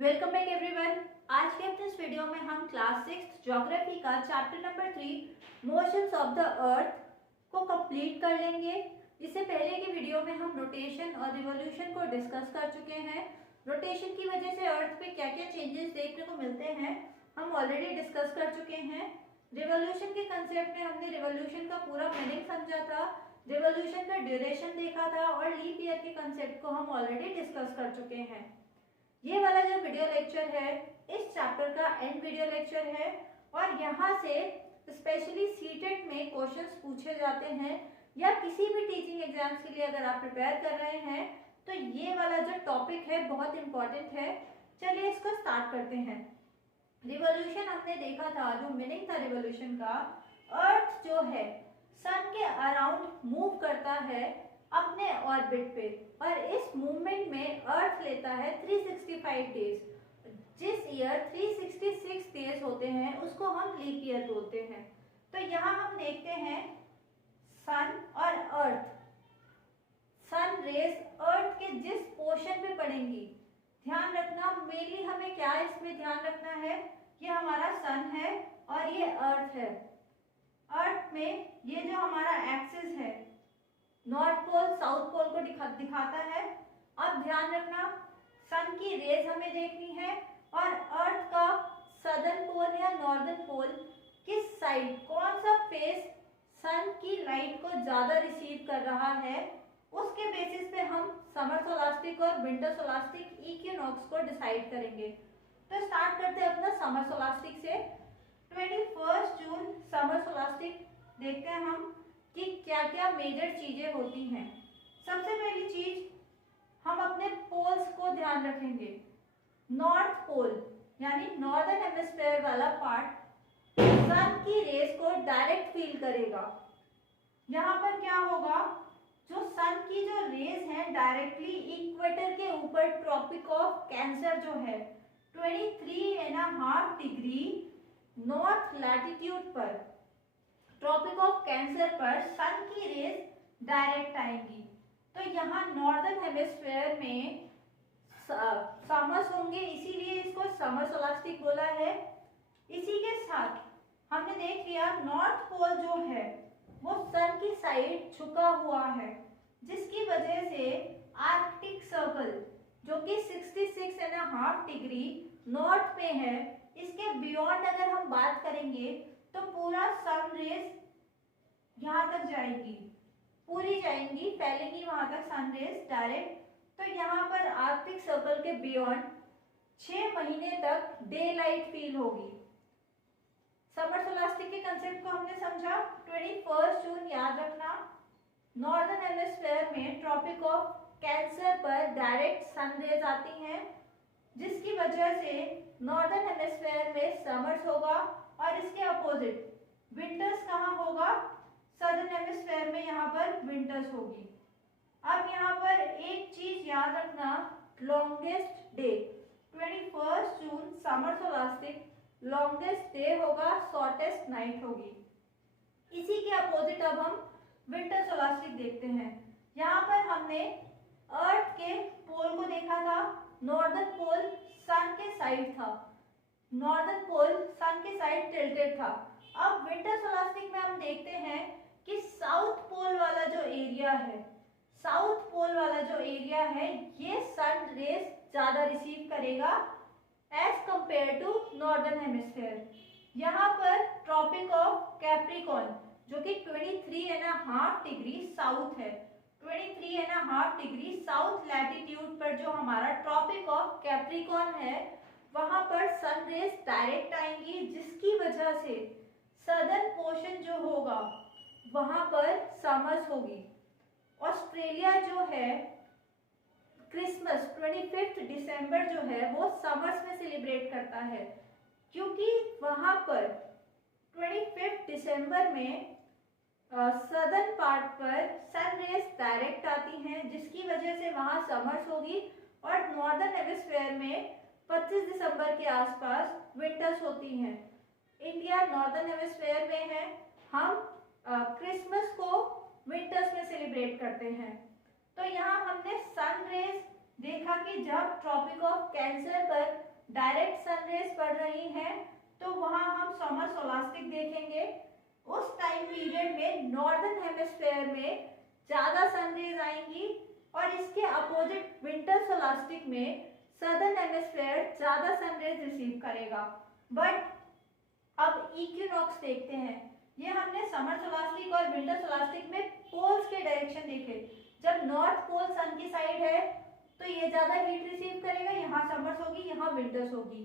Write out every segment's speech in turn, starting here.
Welcome back everyone. आज के अपने इस वीडियो में हम क्लास 6 ज्योग्राफी का chapter number 3 motions of the earth को कंप्लीट कर लेंगे। इससे पहले की वीडियो में हम रोटेशन और रिवॉल्यूशन को डिस्कस कर चुके हैं। रोटेशन की वजह से अर्थ पे क्या क्या चेंजेस देखने को मिलते हैं हम ऑलरेडी डिस्कस कर चुके हैं। रिवॉल्यूशन के कंसेप्ट में हमने रिवॉल्यूशन का पूरा मीनिंग समझा था, रिवॉल्यूशन का ड्यूरेशन देखा था और लीप ईयर के कंसेप्ट को हम ऑलरेडी डिस्कस कर चुके हैं। ये वाला जो वीडियो लेक्चर है इस चैप्टर का एंड वीडियो लेक्चर है और यहाँ से स्पेशली सीटेट में क्वेश्चंस पूछे जाते हैं या किसी भी टीचिंग एग्जाम्स के लिए अगर आप प्रिपेयर कर रहे हैं तो ये वाला जो टॉपिक है बहुत इंपॉर्टेंट है। चलिए इसको स्टार्ट करते हैं। रिवॉल्यूशन हमने देखा था, जो मीनिंग था रिवॉल्यूशन का, अर्थ जो है सन के अराउंड मूव करता है अपने ऑर्बिट पे और इस मूवमेंट में अर्थ लेता है 365 डेज। जिस ईयर 366 डेज होते हैं उसको हम लीप ईयर बोलते हैं। तो यहाँ हम देखते हैं सन और अर्थ, सन रेज अर्थ के जिस पोर्शन पे पड़ेंगी, ध्यान रखना मेनली हमें क्या इसमें ध्यान रखना है, ये हमारा सन है और ये अर्थ है। अर्थ में ये जो हमारा एक्सिस है नॉर्थ पोल साउथ पोल को दिखाता है। अब ध्यान रखना सन की रेज हमें देखनी है और अर्थ का सदर्न पोल या नॉर्दर्न पोल किस साइड, कौन सा फेस सन की लाइट को ज्यादा रिसीव कर रहा है, उसके बेसिस पे हम समर सोलास्टिक और विंटर सोलास्टिक इक्विनॉक्स को डिसाइड करेंगे। तो स्टार्ट करते हैं अपना समर सोलास्टिक से। 21 जून समर सोलास्टिक देखते हैं हम कि क्या क्या मेजर चीजें होती हैं। सबसे पहली चीज हम अपने पोल्स को ध्यान रखेंगे। नॉर्थ पोल यानी नॉर्दर्न हेमिस्फीयर वाला पार्ट सन की रेस को डायरेक्ट फील करेगा। यहाँ पर क्या होगा, जो सन की जो रेस है डायरेक्टली इक्वेटर के ऊपर ट्रॉपिक ऑफ कैंसर जो है 23.5 डिग्री नॉर्थ लैटिट्यूड पर, ट्रॉपिक ऑफ कैंसर पर सन की रेस डायरेक्ट आएंगी। तो यहाँ नॉर्दर्न हेमिस्फीयर में समर्स होंगे, इसीलिए इसको समर सोलास्टिक बोला है। इसी के साथ हमने देख लिया नॉर्थ पोल जो है वो सन की साइड झुका हुआ है, जिसकी वजह से आर्कटिक सर्कल जो कि 66.5 डिग्री नॉर्थ में है, इसके बियॉन्ड अगर हम बात करेंगे तो पूरा सन रेस यहाँ तक जाएगी, पूरी जाएंगी, फैलेंगी वहां तक सन रेस डायरेक्ट। तो यहाँ पर आर्कटिक सर्कल के बियॉन्ड 6 महीने तक डे लाइट फील होगी। समर सोलास्टिक के कंसेप्ट को हमने समझा। 21 जून याद रखना, नॉर्दर्न हेमिस्फीयर में ट्रॉपिक ऑफ कैंसर पर डायरेक्ट सन रेज आती हैं, जिसकी वजह से नॉर्दर्न हेमिस्फीयर में समर्स होगा और इसके अपोजिट विंटर्स कहाँ होगा, सदर्न हेमिस्फीयर में यहाँ पर विंटर्स होगी। अब यहाँ पर एक चीज याद रखना, लॉन्गेस्ट डे 21 जून समर सोलास्टिक, लॉन्गेस्ट डे होगा, शॉर्टेस्ट नाइट होगी। इसी के अपोजिट अब हम विंटर सोलास्टिक देखते हैं। यहाँ पर हमने अर्थ के पोल को देखा था, नॉर्दर्न पोल सन के साइड था, नॉर्दर्न पोल सन के साइड टिल्टेड था। अब विंटर सोलास्टिक में हम देखते हैं कि साउथ पोल वाला जो एरिया है, साउथ पोल वाला जो एरिया है ये सन रेस ज्यादा रिसीव करेगा as compare to northern hemisphere. यहाँ पर ट्रॉपिक ऑफ कैप्रिकॉर्न जो कि 23.5 डिग्री साउथ है, 23.5 डिग्री साउथ लैटिट्यूड पर जो हमारा ट्रॉपिक ऑफ कैप्रिकॉर्न है वहां पर सन रेस डायरेक्ट आएंगी, जिसकी वजह से सदर्न पोर्शन जो होगा वहां पर समर्स होगी। ऑस्ट्रेलिया जो है क्रिसमस 25 दिसंबर जो है वो समर्स में सेलिब्रेट करता है, क्योंकि वहां पर 25 दिसंबर में सदर्न पार्ट पर सन रेस डायरेक्ट आती हैं, जिसकी वजह से वहां समर्स होगी और नॉर्दर्न हेमिस्फीयर में 25 दिसंबर के आसपास विंटर्स होती हैं। इंडिया नॉर्दर्न हेमिस्फीयर में है, हम क्रिसमस को विंटर्स में सेलिब्रेट करते हैं। तो यहाँ हमने सन रेज देखा कि जब ट्रॉपिक ऑफ कैंसर पर डायरेक्ट सनरेज पड़ रही हैं तो वहां हम समर सोलास्टिक देखेंगे। उस टाइम पीरियड में नॉर्दर्न हेमिस्फेयर में ज्यादा सनरेज आएंगी और इसके अपोजिट विंटर सोलास्टिक में सदर्न हेमिस्फेयर ज्यादा सनरेज रिसीव करेगा। बट अब इक्विनॉक्स देखते हैं। ये हमने समर सोलास्टिक और विंटर सोलास्टिक में पोल्स के डायरेक्शन देखे। जब नॉर्थ पोल सन की साइड है तो ये ज्यादा हीट रिसीव करेगा, यहाँ समर्स होगी, यहाँ विंटर्स होगी।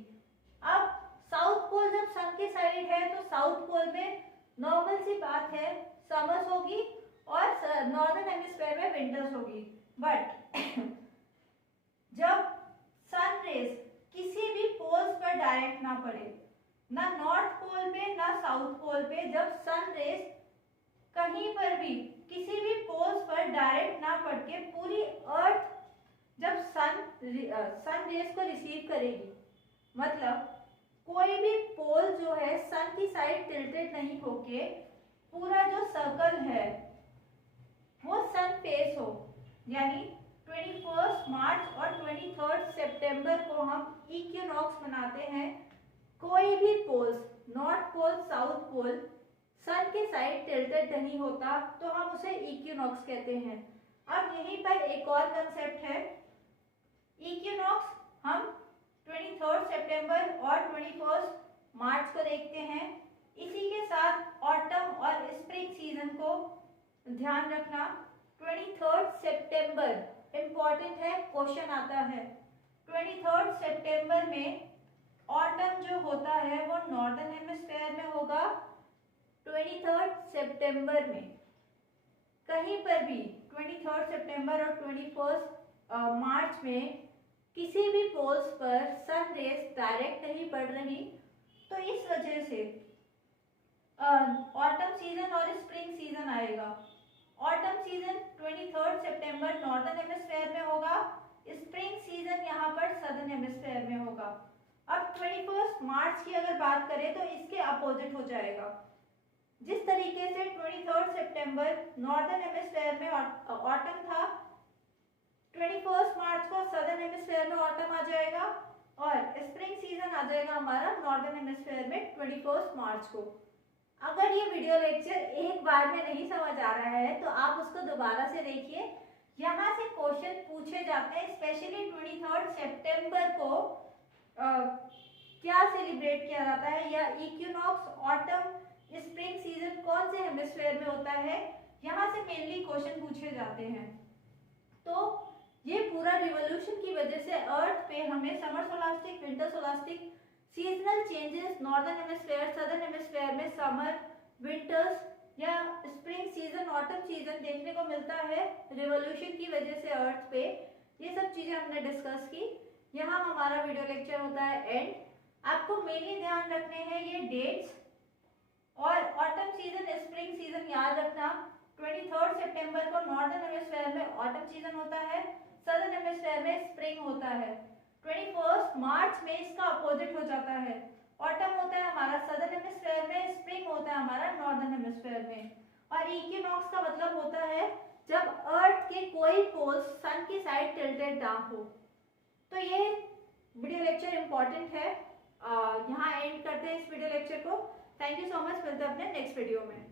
अब साउथ पोल जब सन की साइड है तो साउथ पोल में नॉर्मल सी बात है, समर्स होगी और नॉर्दर्न हेमिस्फेयर में विंटर्स होगी। बट जब सन रेज किसी भी पोल्स पर डायरेक्ट ना पड़े, ना नॉर्थ पोल पे ना साउथ पोल पे, जब सन रेज कहीं पर भी किसी भी पोल्स पर डायरेक्ट ना पड़ के पूरी अर्थ जब सन रेज को रिसीव करेगी, मतलब कोई भी पोल जो है सन की साइड टिल्टेड नहीं होके पूरा जो सर्कल है वो सन फेस हो, यानी 21 मार्च और 23 सितंबर को हम इक्विनॉक्स मनाते हैं। कोई भी poles, north pole south pole sun के साइड टिल्टेड नहीं होता तो हम उसे इक्विनॉक्स कहते हैं। अब यहीं पर एक और कंसेप्ट है। इक्विनॉक्स हम 23 सितंबर और 21 मार्च को देखते हैं। इसी के साथ ऑटम और स्प्रिंग सीजन को ध्यान रखना। 23 सितंबर इंपॉर्टेंट है, क्वेश्चन आता है। 23 सितंबर में ऑटम जो होता है वो नॉर्दर्न हेमिस्फेयर में होगा। 23 सितंबर में कहीं पर भी 23 सितंबर और 21 मार्च में किसी भी पोल्स पर सन रेज डायरेक्ट नहीं पड़ रही, तो इस वजह से ऑटम सीजन और स्प्रिंग सीजन आएगा। ऑटम सीजन 23 सितंबर नॉर्दर्न हेमिस्फेयर में होगा, स्प्रिंग सीजन यहाँ पर सदर्न हेमिस्फेयर में होगा। अब 21 मार्च की अगर बात करें तो इसके अपोजिट हो जाएगा। जिस तरीके से 23 सितंबर नॉर्दर्न हेमिस्फेयर में ऑटम था, 21 मार्च को सदर्न हेमिस्फेयर में ऑटम आ जाएगा और स्प्रिंग सीजन आ जाएगा हमारा नॉर्दर्न हेमिस्फेयर में 21 मार्च को। अगर ये वीडियो लेक्चर एक बार में नहीं समझ आ रहा है तो आप उसको दोबारा से देखिए। यहाँ से क्वेश्चन पूछे जाते हैं, स्पेशली 23 सितंबर को क्या सेलिब्रेट किया जाता है, या इक्विनॉक्स, ऑटम, स्प्रिंग सीजन कौन से हेमिस्फेयर में होता है, यहाँ से मेनली क्वेश्चन पूछे जाते हैं। तो ये पूरा रिवॉल्यूशन की वजह से अर्थ पे हमें summer solstice, winter solstice, seasonal changes, northern hemisphere, southern hemisphere में समर, विंटर्स या स्प्रिंग सीजन, ऑटम सीजन देखने को मिलता है रिवॉल्यूशन की वजह से अर्थ पे। ये सब चीजें हमने डिस्कस की। यहाँ हमारा वीडियो लेक्चर होता है एंड। आपको मेनली ध्यान रखने हैं ये डेट्स और ऑटम सीजन, स्प्रिंग सीजन याद रखना। 23 सितंबर को नॉर्दर्न हेमिस्फेयर में ऑटम सीजन होता है, सदर्न हेमिस्फेयर में स्प्रिंग होता है। 21 मार्च में इसका अपोजिट हो जाता है, ऑटम होता है हमारा सदर्न हेमिस्फेयर में, स्प्रिंग होता है हमारा नॉर्दर्न हेमिस्फेयर में। और इक्विनॉक्स का मतलब होता है जब अर्थ के कोई पोल्स सन की साइड टिल्टेड ना हो। तो ये वीडियो लेक्चर इंपॉर्टेंट है। यहाँ एंड करते हैं इस वीडियो लेक्चर को। थैंक यू सो मच, मिलते हैं अपने नेक्स्ट वीडियो में।